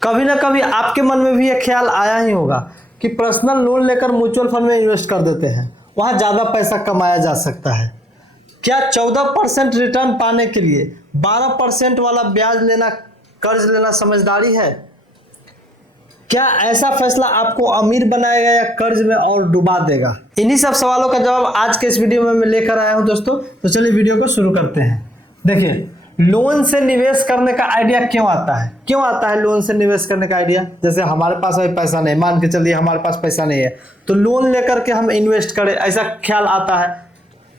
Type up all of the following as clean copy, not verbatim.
कभी ना कभी आपके मन में भी यह ख्याल आया ही होगा कि पर्सनल लोन लेकर म्यूचुअल फंड में इन्वेस्ट कर देते हैं, वहाँ ज़्यादा पैसा कमाया जा सकता है। क्या 14% रिटर्न पाने के लिए 12% वाला ब्याज लेना, कर्ज लेना समझदारी है? क्या ऐसा फैसला आपको अमीर बनाएगा या कर्ज में और डुबा देगा? इन्हीं सब सवालों का जवाब आज के इस वीडियो में मैं लेकर आया हूं दोस्तों। तो चलिए वीडियो को शुरू करते हैं। देखिए, लोन से निवेश करने का आइडिया क्यों आता है? क्यों आता है लोन से निवेश करने का आइडिया? जैसे हमारे पास अभी पैसा नहीं, मान के चलिए हमारे पास पैसा नहीं है, तो लोन लेकर के हम इन्वेस्ट करें, ऐसा ख्याल आता है।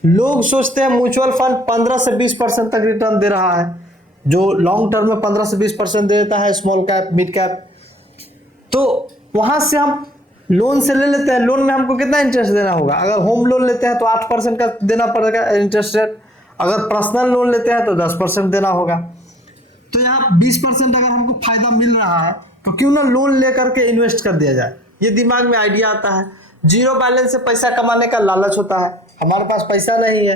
लोग सोचते हैं म्यूचुअल फंड 15 से 20% तक रिटर्न दे रहा है, जो लॉन्ग टर्म में 15 से 20% दे देता है, स्मॉल कैप, मिड कैप। तो वहां से हम लोन से ले लेते हैं। लोन में हमको कितना इंटरेस्ट देना होगा? अगर होम लोन लेते हैं तो 8% का देना पड़ेगा इंटरेस्ट रेट। अगर पर्सनल लोन लेते हैं तो 10% देना होगा। तो यहाँ 20% अगर हमको फायदा मिल रहा है तो क्यों ना लोन लेकर के इन्वेस्ट कर दिया जाए। ये दिमाग में आइडिया आता है। जीरो बैलेंस से पैसा कमाने का लालच होता है। हमारे पास पैसा नहीं है,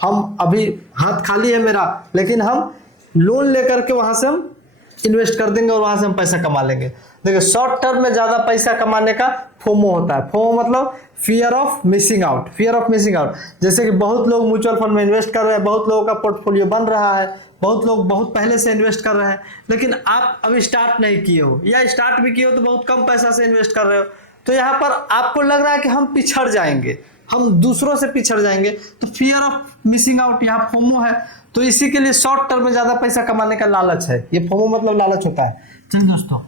हम अभी हाथ खाली है मेरा, लेकिन हम लोन लेकर के वहां से हम इन्वेस्ट कर देंगे और वहां से हम पैसा कमा लेंगे। देखिए, शॉर्ट टर्म में ज्यादा पैसा कमाने का फोमो होता है। फोमो मतलब fear of missing out. Fear of missing out, जैसे कि बहुत लोग म्यूचुअल फंड में इन्वेस्ट कर रहे हैं, बहुत लोगों का पोर्टफोलियो बन रहा है, बहुत लोग बहुत पहले से इन्वेस्ट कर रहे हैं, लेकिन आप अभी स्टार्ट नहीं किए हो या स्टार्ट भी किए हो तो बहुत कम पैसा से इन्वेस्ट कर रहे हो। तो यहाँ पर आपको लग रहा है कि हम पिछड़ जाएंगे, हम दूसरों से पिछड़ जाएंगे, तो फियर ऑफ मिसिंग आउट यहाँ फोमो है। तो इसी के लिए शॉर्ट टर्म में ज्यादा पैसा कमाने का लालच है। ये फोमो मतलब लालच होता है। चलिए दोस्तों,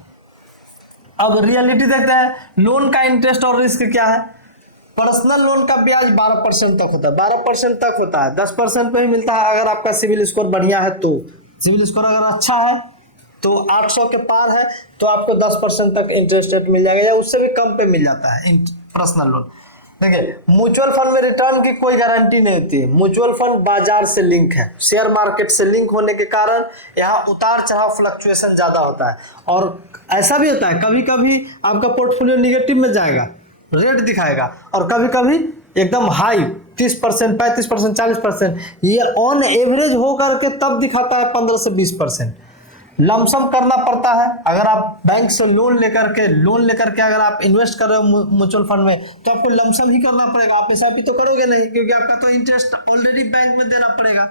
अब रियलिटी देखते हैं। लोन का इंटरेस्ट और रिस्क क्या है? पर्सनल लोन का ब्याज 12% तक होता है। 12% तक होता है, 10% पे ही मिलता है अगर आपका सिविल स्कोर बढ़िया है। तो सिविल स्कोर अगर अच्छा है तो 800 के पार है तो आपको 10% तक इंटरेस्ट रेट मिल जाएगा, या उससे भी कम पे मिल जाता है पर्सनल लोन। देखिए, म्यूचुअल फंड में रिटर्न की कोई गारंटी नहीं होती है। म्यूचुअल फंड बाजार से लिंक है, शेयर मार्केट से लिंक होने के कारण यहाँ उतार चढ़ाव, फ्लक्चुएशन ज्यादा होता है। और ऐसा भी होता है कभी कभी आपका पोर्टफोलियो निगेटिव में जाएगा, रेड दिखाएगा, और कभी कभी एकदम हाई 30%, 35%, 40%, ये ऑन एवरेज होकर के तब दिखाता है 15 से 20%। लमसम करना पड़ता है। अगर आप बैंक से लोन लेकर के अगर आप इन्वेस्ट कर रहे हो म्यूचुअल फंड में, तो आपको लमसम ही करना पड़ेगा। आप ऐसा भी तो करोगे नहीं, क्योंकि आपका तो इंटरेस्ट ऑलरेडी बैंक में देना पड़ेगा।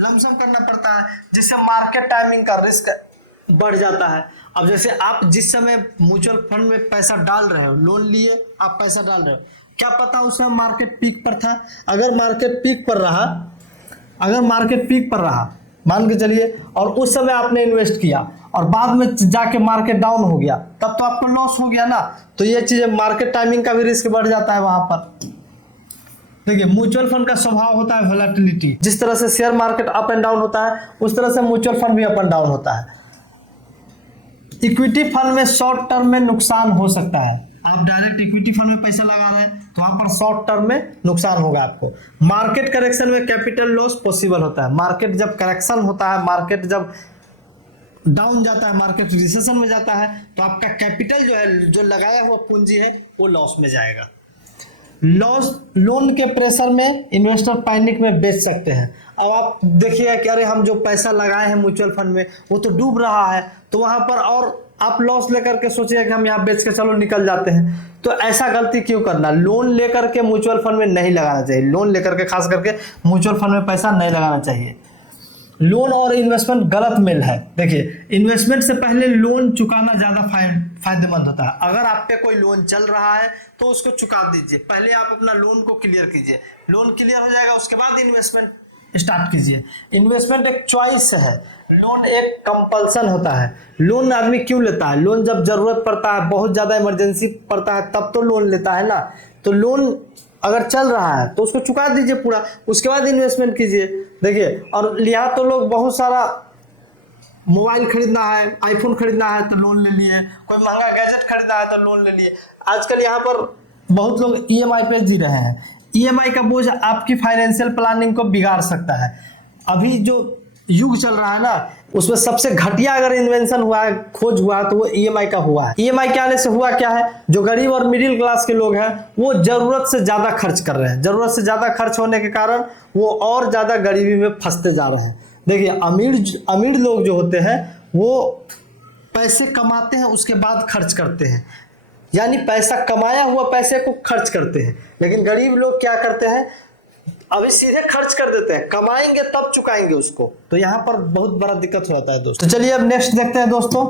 लमसम करना पड़ता है, जिससे मार्केट टाइमिंग का रिस्क बढ़ जाता है। अब जैसे आप जिस समय म्यूचुअल फंड में पैसा डाल रहे हो, लोन लिए आप पैसा डाल रहे हो, क्या पता उस समय मार्केट पीक पर था। अगर मार्केट पीक पर रहा मान के चलिए, और उस समय आपने इन्वेस्ट किया और बाद में जाके मार्केट डाउन हो गया, तब तो आपको लॉस हो गया ना। तो ये चीजें, मार्केट टाइमिंग का भी रिस्क बढ़ जाता है वहां पर। देखिए, म्यूचुअल फंड का स्वभाव होता है वोलेटिलिटी। जिस तरह से share market up and down होता है, उस तरह से म्यूचुअल फंड भी अप एंड डाउन होता है। इक्विटी फंड में शॉर्ट टर्म में नुकसान हो सकता है। आप डायरेक्ट इक्विटी फंड में पैसा लगा रहे हैं तो वहां पर शॉर्ट टर्म में नुकसान होगा आपको। मार्केट करेक्शन में कैपिटल लॉस पॉसिबल होता है। मार्केट जब करेक्शन होता है, मार्केट जब डाउन जाता है, मार्केट रिसेशन में जाता है, तो आपका कैपिटल जो है, जो लगाया हुआ पूंजी है, वो लॉस में जाएगा। लोन के प्रेशर में इन्वेस्टर पैनिक में बेच सकते हैं। अब आप देखिएगा कि अरे हम जो पैसा लगाए हैं म्यूचुअल फंड में वो तो डूब रहा है, तो वहां पर और आप लॉस लेकर के सोचिएगा कि हम यहाँ बेच के चलो निकल जाते हैं। तो ऐसा गलती क्यों करना? लोन लेकर के म्यूचुअल फंड में नहीं लगाना चाहिए। लोन लेकर के, खास करके म्यूचुअल फंड में पैसा नहीं लगाना चाहिए। लोन और इन्वेस्टमेंट गलत मेल है। देखिए, इन्वेस्टमेंट से पहले लोन चुकाना ज्यादा फायदेमंद होता है। अगर आप पे कोई लोन चल रहा है तो उसको चुका दीजिए, पहले आप अपना लोन को क्लियर कीजिए। लोन क्लियर हो जाएगा, उसके बाद इन्वेस्टमेंट स्टार्ट कीजिए। इन्वेस्टमेंट एक चॉइस है, लोन एक कंपल्सन होता है। लोन आदमी क्यों लेता है? लोन जब जरूरत पड़ता है, बहुत ज्यादा इमरजेंसी पड़ता है, तब तो लोन लेता है ना। तो लोन अगर चल रहा है तो उसको चुका दीजिए पूरा, उसके बाद इन्वेस्टमेंट कीजिए। देखिए, और यहाँ तो लोग बहुत सारा मोबाइल खरीदना है, आईफोन खरीदना है तो लोन ले लिए, कोई महंगा गैजेट खरीदना है तो लोन ले लिए। आजकल यहाँ पर बहुत लोग ईएमआई पे जी रहे हैं। ईएमआई का बोझ आपकी फाइनेंशियल प्लानिंग को बिगाड़ सकता है। अभी जो युग चल रहा है ना, उसमें सबसे घटिया अगर इन्वेंशन हुआ है, खोज हुआ है, तो वो ईएमआई का हुआ है। ईएमआई के आने से हुआ क्या है, जो गरीब और मिडिल क्लास के लोग हैं वो जरूरत से ज्यादा खर्च कर रहे हैं। जरूरत से ज्यादा खर्च होने के कारण वो और ज्यादा गरीबी में फंसते जा रहे हैं। देखिए, अमीर लोग जो होते हैं वो पैसे कमाते हैं उसके बाद खर्च करते हैं, यानी पैसा कमाया हुआ पैसे को खर्च करते हैं। लेकिन गरीब लोग क्या करते हैं, अभी सीधे खर्च कर देते हैं, कमाएंगे तब चुकाएंगे उसको। तो यहाँ पर बहुत बड़ा दिक्कत हो जाता है दोस्तों। तो चलिए अब नेक्स्ट देखते हैं दोस्तों।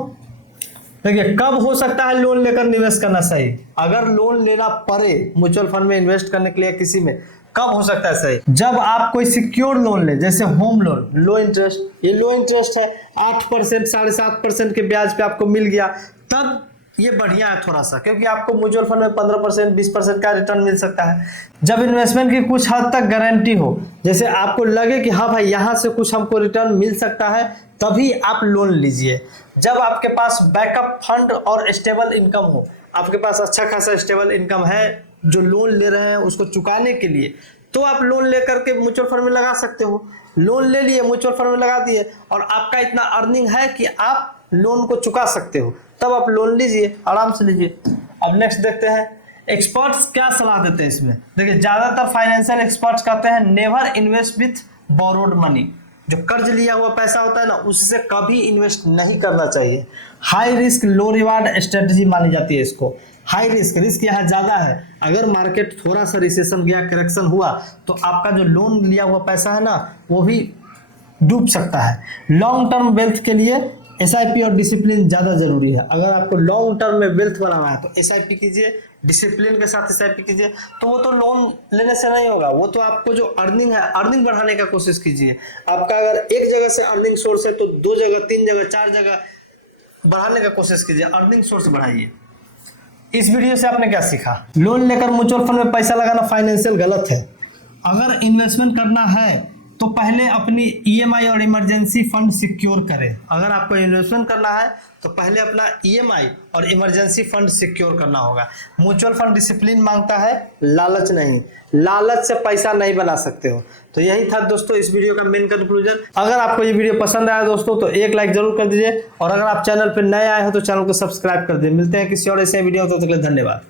देखिए कब हो सकता है लोन लेकर निवेश करना सही। अगर लोन लेना पड़े म्यूचुअल फंड में इन्वेस्ट करने के लिए किसी में, कब हो सकता है सही, जब आप कोई सिक्योर लोन ले, जैसे होम लोन, लो इंटरेस्ट, ये लो इंटरेस्ट है 8%, 7.5% के ब्याज पे आपको मिल गया, तब ये बढ़िया है थोड़ा सा, क्योंकि आपको म्यूचुअल फंड में 15%, 20% का रिटर्न मिल सकता है। जब इन्वेस्टमेंट की कुछ हद तक गारंटी हो, जैसे आपको लगे कि हाँ भाई यहाँ से कुछ हमको रिटर्न मिल सकता है, तभी आप लोन लीजिए। जब आपके पास बैकअप फंड और स्टेबल इनकम हो, आपके पास अच्छा खासा स्टेबल इनकम है जो लोन ले रहे हैं उसको चुकाने के लिए, तो आप लोन लेकर के म्यूचुअल फंड में लगा सकते हो। लोन ले लिए, म्यूचुअल फंड में लगा दिए और आपका इतना अर्निंग है कि आप लोन को चुका सकते हो, तब आप लोन लीजिए, आराम से लीजिए। अब नेक्स्ट देखते हैं एक्सपर्ट्स क्या सलाह देते हैं इसमें। देखिए ज्यादातर फाइनेंशियल एक्सपर्ट्स कहते हैं never invest with borrowed money. जो कर्ज लिया हुआ पैसा होता है ना, उससे कभी इन्वेस्ट नहीं करना चाहिए। हाई रिस्क लो रिवार्ड स्ट्रेटजी मानी जाती है इसको। हाई रिस्क यहाँ ज्यादा है। अगर मार्केट थोड़ा सा रिसेशन गया, करेक्शन हुआ, तो आपका जो लोन लिया हुआ पैसा है ना, वो भी डूब सकता है। लॉन्ग टर्म वेल्थ के लिए SIP और डिसिप्लिन ज़्यादा जरूरी है। अगर आपको लॉन्ग टर्म में वेल्थ बनाना है तो SIP कीजिए, डिसिप्लिन के साथ SIP कीजिए। तो वो तो लोन लेने से नहीं होगा, वो तो आपको जो अर्निंग है, अर्निंग बढ़ाने का कोशिश कीजिए। आपका अगर एक जगह से अर्निंग सोर्स है तो 2 जगह, 3 जगह, 4 जगह बढ़ाने का कोशिश कीजिए, अर्निंग सोर्स बढ़ाइए। इस वीडियो से आपने क्या सीखा? लोन लेकर म्यूचुअल फंड में पैसा लगाना फाइनेंशियल गलत है। अगर इन्वेस्टमेंट करना है तो पहले अपनी EMI और इमरजेंसी फंड सिक्योर करें। अगर आपको इन्वेस्टमेंट करना है तो पहले अपना EMI और इमरजेंसी फंड सिक्योर करना होगा। म्यूचुअल फंड डिसिप्लिन मांगता है, लालच नहीं। लालच से पैसा नहीं बना सकते हो। तो यही था दोस्तों इस वीडियो का मेन कंक्लूजन। अगर आपको ये वीडियो पसंद आया दोस्तों तो एक लाइक जरूर कर दीजिए, और अगर आप चैनल पर नए आए हो तो चैनल को सब्सक्राइब कर दीजिए। मिलते हैं किसी और ऐसे वीडियो, तो तक के लिए धन्यवाद।